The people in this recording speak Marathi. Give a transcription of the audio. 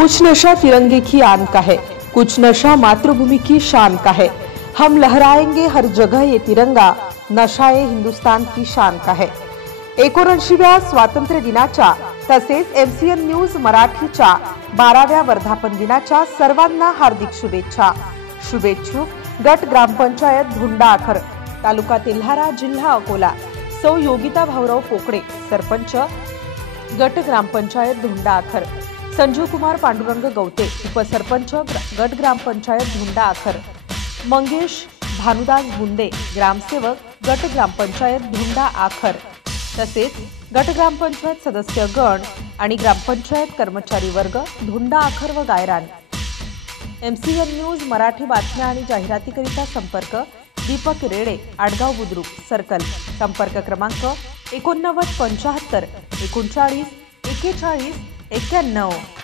कुछ नशा तिरंगे की आन का है, कुछ नशा मातृभूमि की शान का है। हम लहराएंगे हर जगह ये तिरंगा, नशा ये हिंदुस्तान की शान का है। 79व्या स्वातंत्र्य दिनाच्या तसेच MCN न्यूज मराठीच्या 12व्या वर्धापन दिनाच्या सर्वांना हार्दिक शुभेच्छा। शुभेच्छुक गट ग्रामपंचायत धुंडाआखर, तालुका तेल्हारा, जिल्हा अकोला। सौ योगिता भाऊराव पोकडे, सरपंच गट ग्रामपंचायत धुंडाआखर। संजीव कुमार पांडुरंग गवते, उपसरपंच गट ग्रामपंचायत धुंडाआखर। मंगेश भानुदास गुंदे, ग्रामसेवक गट ग्रामपंचायत धुंडाआखर। तसेच गट ग्रामपंचायत सदस्य गण आणि ग्रामपंचायत कर्मचारी वर्ग धुंडाआखर व गायरान। MCN न्यूज मराठी बातम्या आणि जाहिरातीकरिता संपर्क दीपक रेडे, आडगाव बुद्रुक सर्कल। संपर्क क्रमांक 89 75 39 41 91।